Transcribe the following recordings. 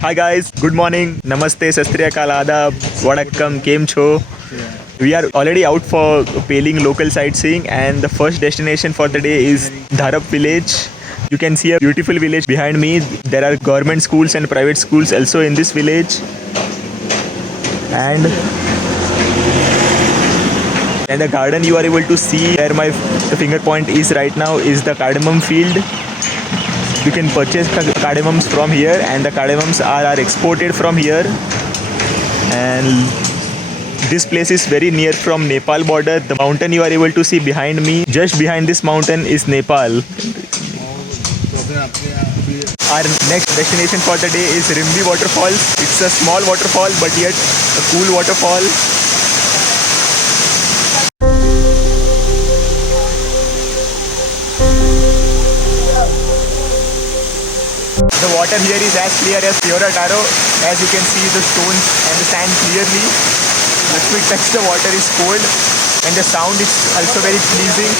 Hi guys, good morning, namaste, sastriyakal, adab, vadakkam, kem cho. We are already out for Peling local sightseeing, and the first destination for the day is Dharap village. You can see a beautiful village behind me. There are government schools and private schools also in this village. And the garden you are able to see where my finger point is right now is the cardamom field. You can purchase cardamoms from here, and the cardamoms are exported from here. And this place is very near from Nepal border. The mountain you are able to see behind me, just behind this mountain is Nepal. Our next destination for the day is Rimbi waterfalls. It's a small waterfall but yet a cool waterfall. The water here is as clear as Fiora Taro. As you can see, the stones and the sand clearly. The quick touch the water is cold, and the sound is also very pleasing.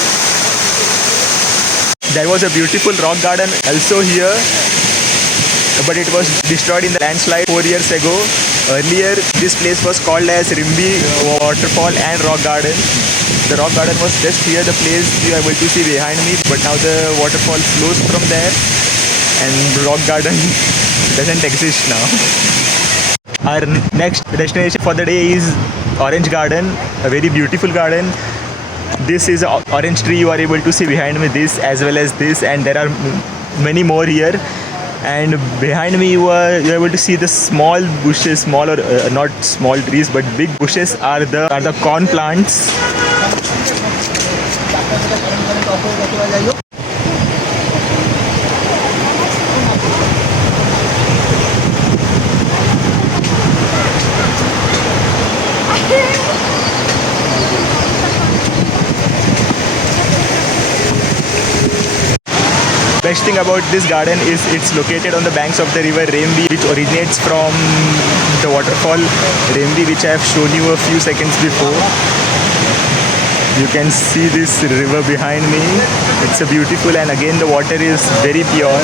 There was a beautiful rock garden also here, but it was destroyed in the landslide 4 years ago. Earlier, this place was called as Rimbi Waterfall and Rock Garden. The rock garden was just here, the place you are able to see behind me, but now the waterfall flows from there. And rock garden doesn't exist now. Our next destination for the day is Orange Garden, a very beautiful garden. This is an orange tree you are able to see behind me, this as well as this, and there are many more here. And behind me you are able to see the small bushes, small or not small trees, but big bushes are the corn plants. Best thing about this garden is it's located on the banks of the river Rembi, which originates from the waterfall Rembi, which I have shown you a few seconds before. You can see this river behind me. It's a beautiful, and again the water is very pure.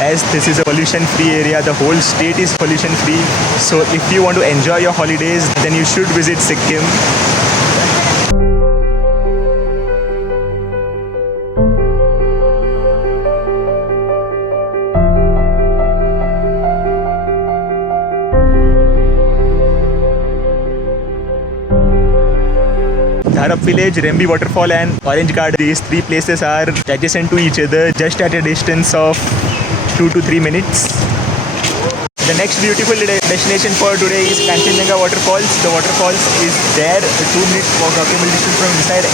As this is a pollution-free area, the whole state is pollution-free. So if you want to enjoy your holidays, then you should visit Sikkim. Dharap village, Rembi waterfall and Orange Garden. These three places are adjacent to each other, just at a distance of 2 to 3 minutes. The next beautiful destination for today is Kanchenjunga waterfalls. The waterfalls is there, 2 minutes walkable distance from inside.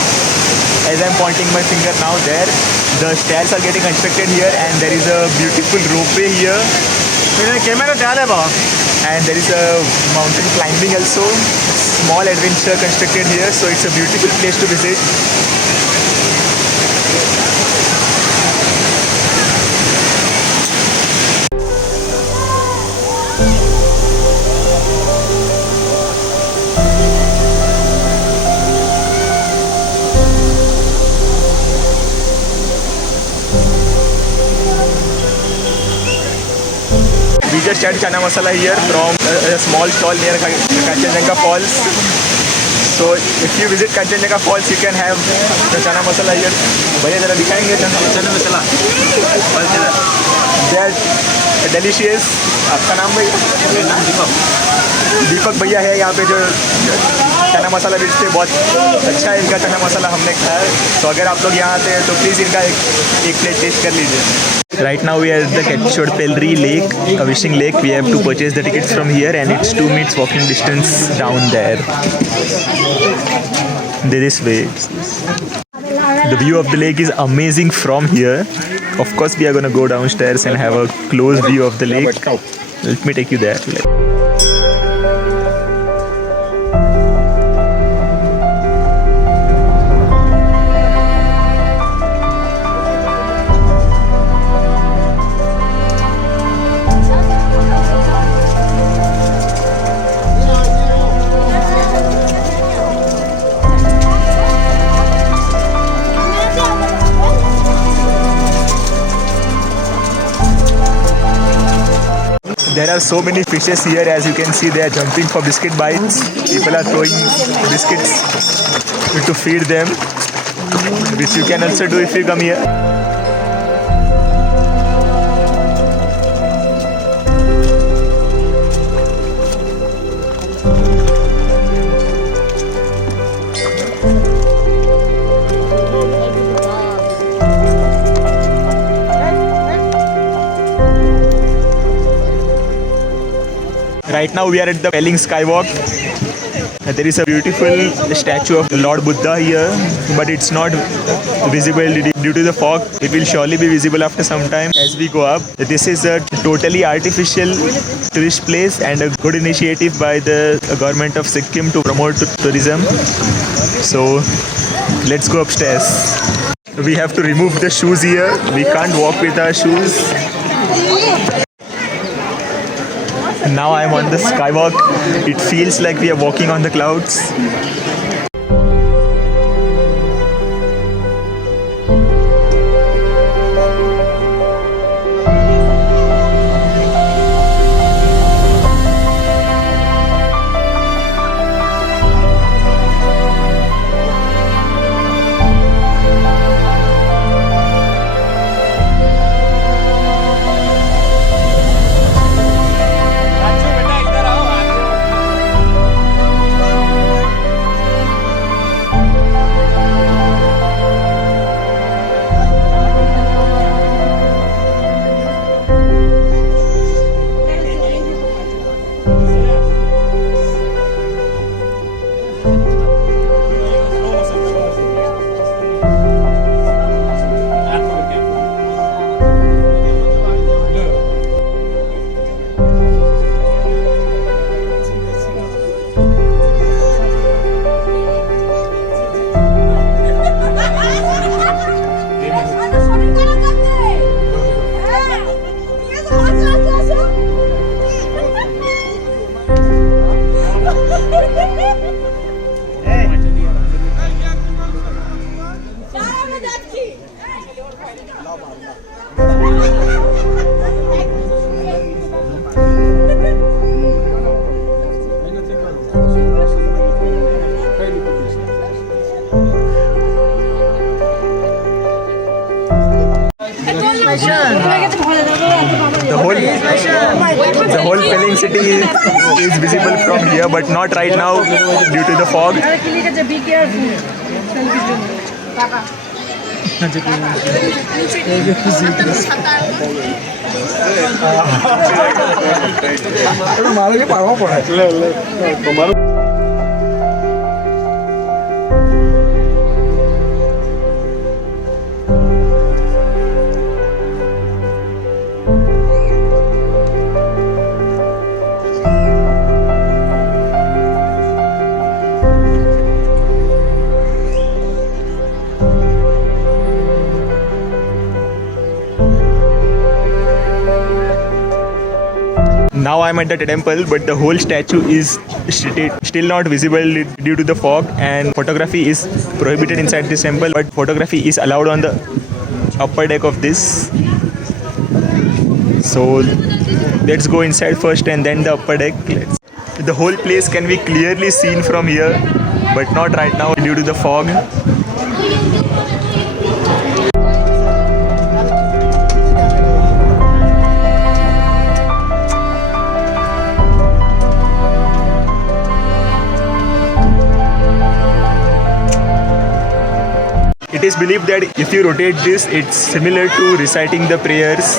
As I'm pointing my finger now there, the stairs are getting constructed here, and there is a beautiful ropeway here. And there is a mountain climbing also. Small adventure constructed here, so it's a beautiful place to visit. We just had chana masala here from a small stall near Kanchenjunga Falls. So if you visit Kanchenjunga Falls, you can have the chana masala here. भैया जरा दिखाएंगे chana masala. They are delicious. आपका नाम भैया? दीपक भैया है यहाँ पे जो चना मसाला बेचते हैं. बहुत अच्छा है इनका चना मसाला, हमने खाया. तो अगर आप लोग यहाँ आते हैं तो प्लीज़ इनका एक प्लेट टेस्ट कर लीजिए. Right now we are at the Ketchod Pelri Lake, a wishing lake. We have to purchase the tickets from here, and it's 2 minutes walking distance down there. This way. The view of the lake is amazing from here. Of course, we are going to go downstairs and have a close view of the lake. Let me take you there. There are so many fishes here, as you can see. They are jumping for biscuit bites. People are throwing biscuits to feed them, which you can also do if you come here. Right now we are at the Pelling Skywalk. There is a beautiful statue of Lord Buddha here, but it's not visible due to the fog. It will surely be visible after some time as we go up. This is a totally artificial tourist place and a good initiative by the government of Sikkim to promote tourism. So let's go upstairs. We have to remove the shoes here. We can't walk with our shoes. Now I'm on the skywalk. It feels like we are walking on the clouds. The whole Pelling city is visible from here, but not right now due to the fog. Be careful. Now I'm at the temple, but the whole statue is still not visible due to the fog, and photography is prohibited inside this temple, but photography is allowed on the upper deck of this. So let's go inside first and then the upper deck. The whole place can be clearly seen from here, but not right now due to the fog. It is believed that if you rotate this, it's similar to reciting the prayers.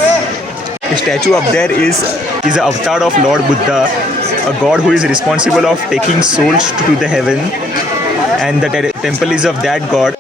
The statue up there is an avatar of Lord Buddha, a god who is responsible of taking souls to the heaven, and the temple is of that god.